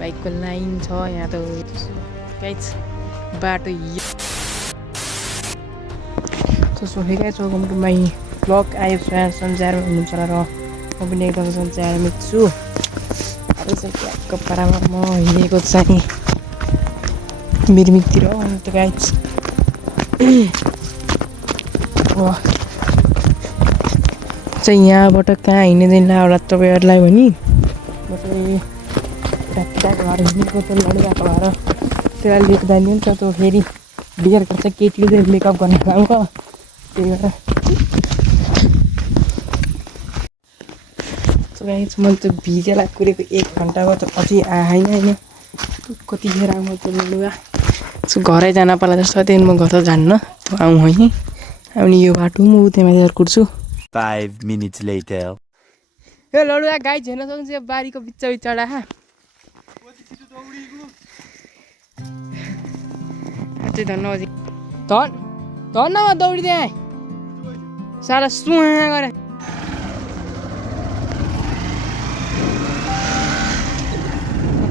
बाइकको लाइन छ यहाँ त गाइज बाटो so hey guys welcome to my blog आयो सन्चयारमा हुनुहुन्छ र म पनि एकदम सन्चयारमा छु। अब चाहिँ ट्याक्क पारामा म हिँडेको चाहिँ मिरमिकतिर अन्त गाइज चाहिँ यहाँबाट कहाँ हिँड्दैन होला तपाईँहरूलाई भने म चाहिँ ट्याक भएर हिँडेको त्यो लडिरहेको भएर त्यसलाई लिएको जाने नि त त्यो फेरि बियर गर्छ केटीले चाहिँ मेकअप गर्न लाउँछ त्यही भएर गाइज मैले त भिजेलाई कुरेको 1 घन्टामा त अझै आएन होइन कतिखेर आउनु त्यो लुगा सो घरै जान पर्ला जस्तो त्यहाँदेखि म घर जान्न आउँ है अनि यो बाटो म उतै माथि कुर्छु 5 minutes later ए लडुवा गाई झेर्न सक्छ बारीको बिच बिचडा अझै धन्यवाद धन्यवाद दौडिँदै आएँ साला सुहा गरे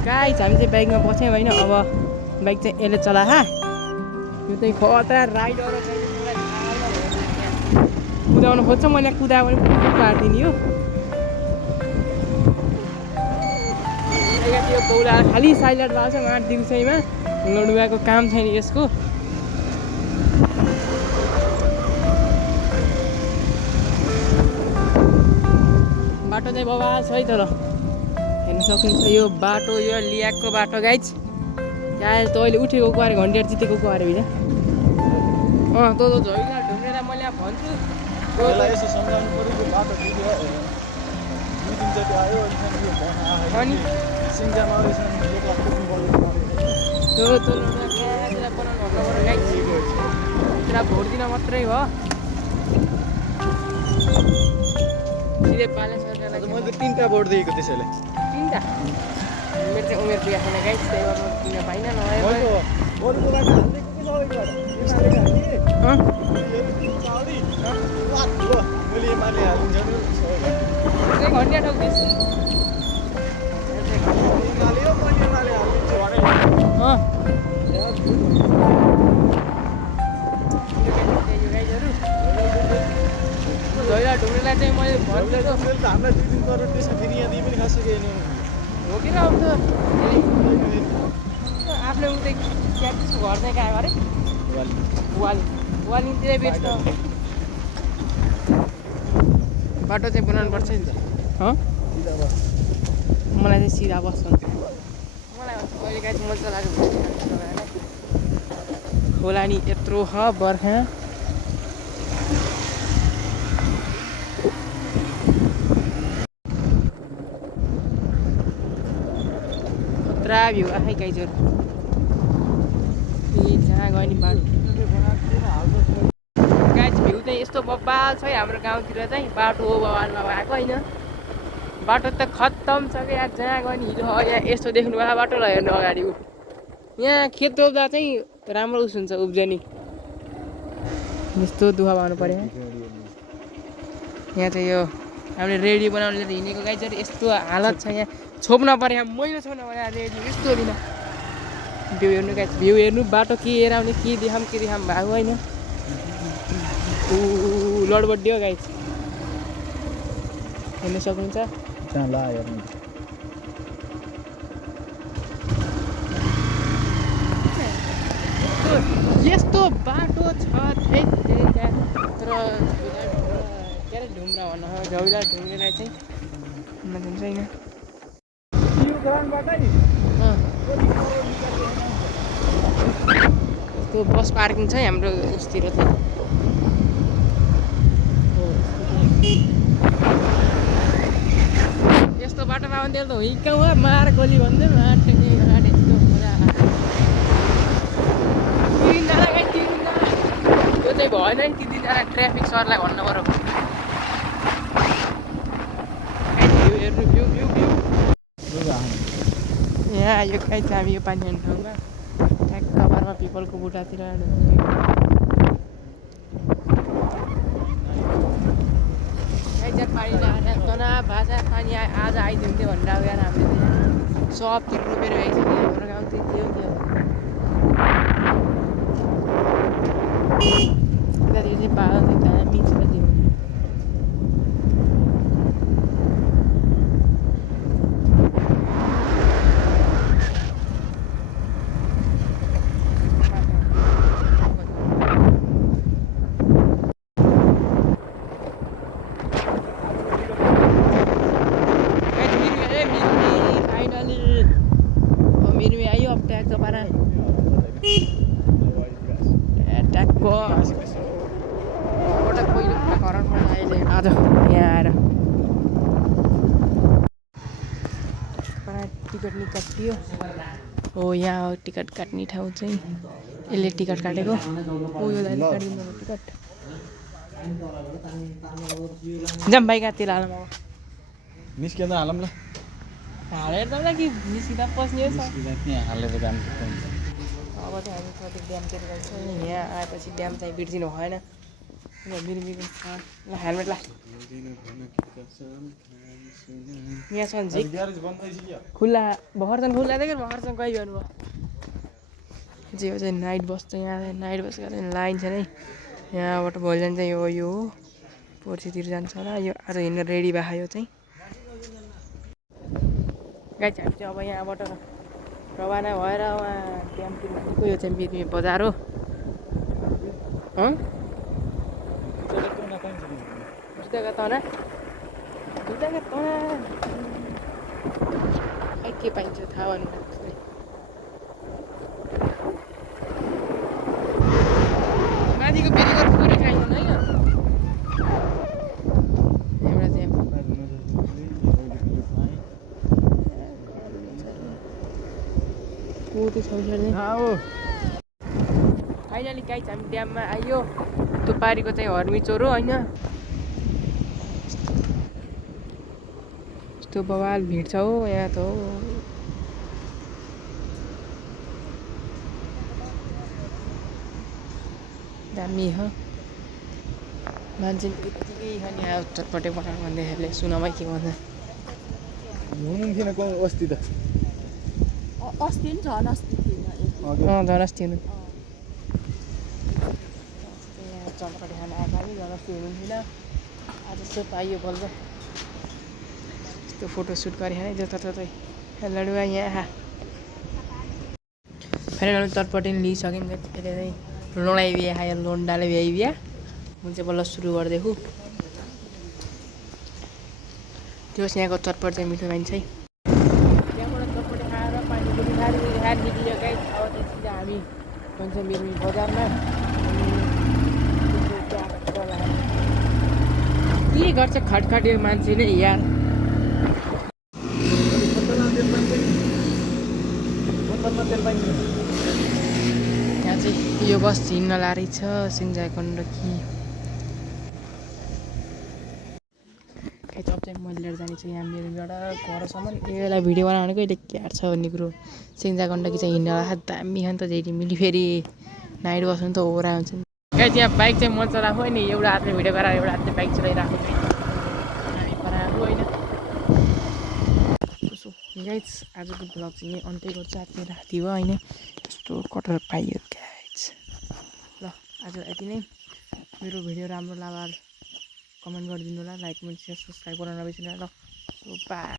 गाई हामी चाहिँ बाइकमा बस्यौँ होइन अब बाइक चाहिँ यसले चला यो चाहिँ खतरा राइडर कुदाउनु खोज्छ मैले कुदायो भने पारिदिने हो यो पौला खालि साइलेन्ट लाग्छ उहाँ दिउँसैमा लडुवाको काम छैन यसको बाटो चाहिँ बवाल छ है तर हेर्न सक्नुहुन्छ यो बाटो यो लियाकको बाटो गाइज यहाँ त अहिले उठेको गएर घन्टेर जितेको गएर होइन तँ त झैला ढुङ्गेर मैले भन्छु अनि भोट दिन मात्रै हो सिधै पाले सरकारलाई मैले 3टा भोट दिएको त्यसैले 3टा मेरो चाहिँ उमेर बिहा छैन गाइस त्यही भएर म किन पाइनँ घन्टिया ठोक्दैछ झैला ढुङ्ग्रेलाई चाहिँ मैले भनिदिएको हामीलाई 2 दिन गरेर त्यसमा फेरि यहाँ दिए पनि खास सकेन हो कि आउँछ आफ्नो उतै क्याटिसको घर चाहिँ कहाँ अरे वालीतिरै बेस्ट बाटो चाहिँ बनाउनु पर्छ नि त मलाई चाहिँ सिधा बस्छ मलाई कहिले काहीँ मजा लाग्यो खोला नि यत्रो छ बर्खा खतरा भ्यू आफै गाइजहरू जहाँ गयो नि बाटो गाइज भ्यू चाहिँ यस्तो बब्बाल छ है हाम्रो गाउँतिर चाहिँ बाटो हो बवालमा भएको होइन बाटो त खत्तम छ कि यहाँ जहाँ गयो नि हिजो यहाँ यस्तो देख्नु भएको बाटोलाई हेर्नु अगाडि यहाँ खेत रोप्दा चाहिँ राम्रो उस हुन्छ उब्जनी यस्तो दुःख पाउनु पऱ्यो यहाँ चाहिँ यो हामीले रेडी बनाउनु हिँडेको गाइजहरू यस्तो हालत छ यहाँ छोप्न पऱ्यो यहाँ मैलो छोप्न पऱ्यो रेडी यस्तो दिन भ्यू हेर्नु गाइज भ्यू हेर्नु बाटो के हेर आउने के देखाम भएको होइन लडबड्डी हो गाइज हेर्न सक्नुहुन्छ यस्तो बाटो छ तर के अरे ढुङ्ग्रा भन्नु झौला ढुङ्ग्रेलाई चाहिँ छैन त्यो बस पार्किङ छ हाम्रो उसतिर चाहिँ यस्तो बाटोमा आउँदै त हिँकाउ मार गोली भन्दै यस्तो त्यो चाहिँ भएन नि 3 दिनजना ट्राफिक सरलाई भन्नु पर्यो यहाँ यो कहीँ चाहिँ हामी यो पानी हाल्ने ठाउँमा ठ्याक्क बारमा पिपलको बुट्टातिर पानी लगाएर तना भाषा पानी आज आइदिन्थ्यो भनेर अब यार हामीले सबतिर रोपेर भइसक्यो हाम्रो गाउँ चाहिँ के हो यतातिर चाहिँ पाहाड चाहिँ दामी छ त्यो आज यहाँ आएर टिकट निकाटियो हो यहाँ हो टिकट काट्ने ठाउँ चाहिँ यसले टिकट काटेको हो यो दाइले काटिदिनु टिकट जाम बाइक आतिर हालौँ अब निस्किँदा हालौँ ल हालेर त कि निस्किँदा पस्ने हो त्यहाँ हालेर जानु सक्नुहुन्छ अब चाहिँ हामी कति ड्यामतिर जान्छौँ यहाँ आएपछि ड्याम चाहिँ बिर्सिनु भएन बिर्मिएको छ ल हेलमेट ला यहाँसम्म झिक खुल्ला भर्खरसम्म खुल्ला देखेर भर्खरसम्म कहीँ गर्नुभयो जे हो चाहिँ नाइट बस चाहिँ यहाँ नाइट बसको चाहिँ लाइन छ नै यहाँबाट भोलि जान्छ यो हो पर्सितिर जान्छ होला यो आज हिँड्न रेडी भएको यो चाहिँ गाइस हामी चाहिँ अब यहाँबाट रवाना भएर उहाँ ड्यामतिर जानेको यो चाहिँ बिर्मी बजार हो जुत्ताका तना खै के पाइन्छ थाहा भन्नु माथिको बेरीको पुरै खाइँदैन है एउटा चाहिँ फाइनली गाइस हामी ड्याममा आइयो त्यो पारीको चाहिँ हर्मी चोर हो होइन यस्तो बवाल भिड छ हो यहाँ त हो दामी हो मान्छे यत्तिकै छ नि यहाँ चटपटे बनाउनु भन्दैहरूले सुनामै के भन्छ हुनुहुन्थेन अस्ति त अस्ति नि झन् अस्ति थिएन झन् अस्ति हुनु यहाँ चटपटे खाना आएको हामी झन् अस्ति हुनुहुन्थेन आज यस्तो पाइयो बल्ल यस्तो फोटोसुट गरेँ है जताततै लडुवा यहाँ फेरि चटपटे लिइसक्यौँ यसले चाहिँ लोणाइ बिहा खायो लोन्डाले भ्याइ बिहा म चाहिँ बल्ल सुरु गरिदिएको त्यो यहाँको चटपट चाहिँ मिठो मान्छ है त्यहाँबाट चटपटे खाएर पानीपुरी खाएर निक्लियो गाइस अब चाहिँ सिधा हामी भन्छ बिर्मी बजारमा के गर्छ खटखटे मान्छे नै यार यहाँ चाहिँ यो बस हिँड्न लारै छ सिङ्जाखण्ड कि जब चाहिँ मैले लिएर जाने छु यहाँ मेरोबाट घरसम्म यसलाई भिडियो बनाउनु कहिले क्याट छ भन्ने कुरो सिङ्जाखण्ड कि चाहिँ हिँड्न लाग्दा दामी छ नि त झेरी मिली फेरि नाइट बस्नु नि त ओरा हुन्छ नि गाइस यहाँ बाइक चाहिँ म चलाएको नि एउटा हातले भिडियो गराएर एउटा हातले बाइक चलाइरहेको गराएको होइन गाइस आजको भ्लग चाहिँ यहीँ अन्त्य गर्छु आज राति भयो होइन यस्तो कटर पाइयो गाइस ल आज यति नै मेरो भिडियो राम्रो लाग्यो कमेन्ट गरिदिनु होला लाइक कमेन्ट सेयर सब्सक्राइब गर्न नबिर्सिनु होला ल बाई